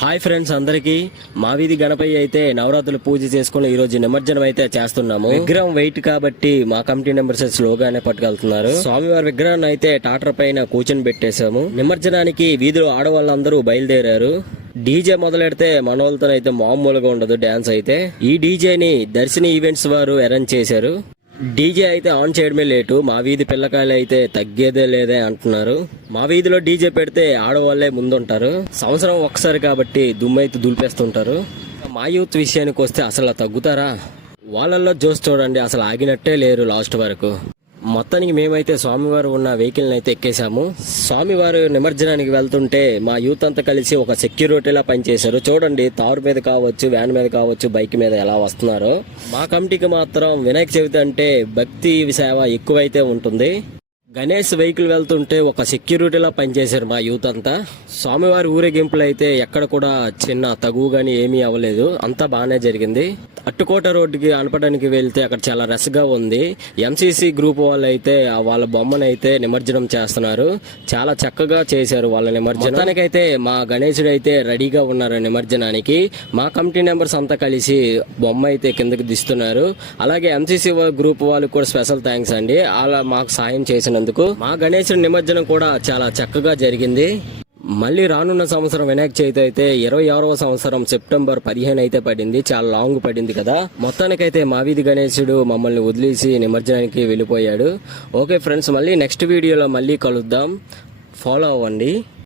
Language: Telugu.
హాయ్ ఫ్రెండ్స్, అందరికి మా వీధి గణపయ్య అయితే నవరాత్రులు పూజ చేసుకుని ఈ రోజు నిమజ్జనం అయితే చేస్తున్నాము. విగ్రహం వెయిట్ కాబట్టి మా కమిటీ మెంబర్స్ స్లోగానే పట్టుకెళ్తున్నారు. స్వామివారి విగ్రహాన్ని అయితే టాటర్ పైన కూర్చొని పెట్టేశాము. నిమజ్జనానికి వీధిలో ఆడవాళ్ళందరూ బయలుదేరారు. డీజే మొదలెడితే మనోళ్ళతోనైతే మామూలుగా ఉండదు డాన్స్ అయితే. ఈ డీజేని దర్శిని ఈవెంట్స్ వారు అరేంజ్ చేశారు. డీజే అయితే ఆన్ చేయడమే లేటు. మా వీధి పిల్లకాయలు అయితే తగ్గేదే లేదే అంటున్నారు. మా వీధిలో డీజే పెడితే ఆడవాళ్లే ముందుంటారు. సంవత్సరం ఒక్కసారి కాబట్టి దుమ్మైతే దులిపేస్తుంటారు. మా యూత్ విషయానికి వస్తే అసలు తగ్గుతారా? వాళ్ళల్లో జోస్ చూడండి, అసలు ఆగినట్టే లేరు లాస్ట్ వరకు. మొత్తానికి మేమైతే స్వామివారు ఉన్న వెహికల్ అయితే ఎక్కేసాము. స్వామివారు నిమజ్జనానికి వెళ్తుంటే మా యూత్ అంతా కలిసి ఒక సెక్యూరిటీలా పనిచేశారు. చూడండి, తారు మీద కావచ్చు, వ్యాన్ మీద కావచ్చు, బైక్ మీద ఎలా వస్తున్నారో. మా కమిటీకి మాత్రం వినాయక చవితి అంటే భక్తి సేవ ఎక్కువైతే ఉంటుంది. గణేష్ వెహికల్ వెళ్తుంటే ఒక సెక్యూరిటీలా పనిచేశారు మా యూత్ అంతా. స్వామివారి ఊరేగింపులు అయితే ఎక్కడ కూడా చిన్న తగువు గానీ ఏమీ అవ్వలేదు, అంతా బాగానే జరిగింది. అట్టుకోట రోడ్డుకి అనపడానికి వెళ్తే అక్కడ చాలా రష్ గా ఉంది. ఎంసీసీ గ్రూప్ వాళ్ళు అయితే వాళ్ళ బొమ్మను అయితే నిమజ్జనం చేస్తున్నారు. చాలా చక్కగా చేశారు వాళ్ళ నిమజ్జనం. అయితే మా గణేశుడు అయితే రెడీగా ఉన్నారు నిమజ్జనానికి. మా కమిటీ మెంబర్స్ అంతా కలిసి బొమ్మ అయితే కిందకి దిస్తున్నారు. అలాగే ఎంసీసీ గ్రూప్ వాళ్ళకి కూడా స్పెషల్ థ్యాంక్స్ అండి, అలా మాకు సాయం చేసిన. మా గణేశుడి నిమజ్జనం కూడా చాలా చక్కగా జరిగింది. మళ్ళీ రానున్న సంవత్సరం వినాయక చవితి అయితే 26వ సంవత్సరం సెప్టెంబర్ 15 అయితే పడింది. చాలా లాంగ్ పడింది కదా. మొత్తానికైతే మా వీధి గణేశుడు మమ్మల్ని వదిలేసి నిమజ్జనానికి వెళ్ళిపోయాడు. ఓకే ఫ్రెండ్స్, మళ్ళీ నెక్స్ట్ వీడియోలో మళ్ళీ కలుద్దాం. ఫాలో అవ్వండి.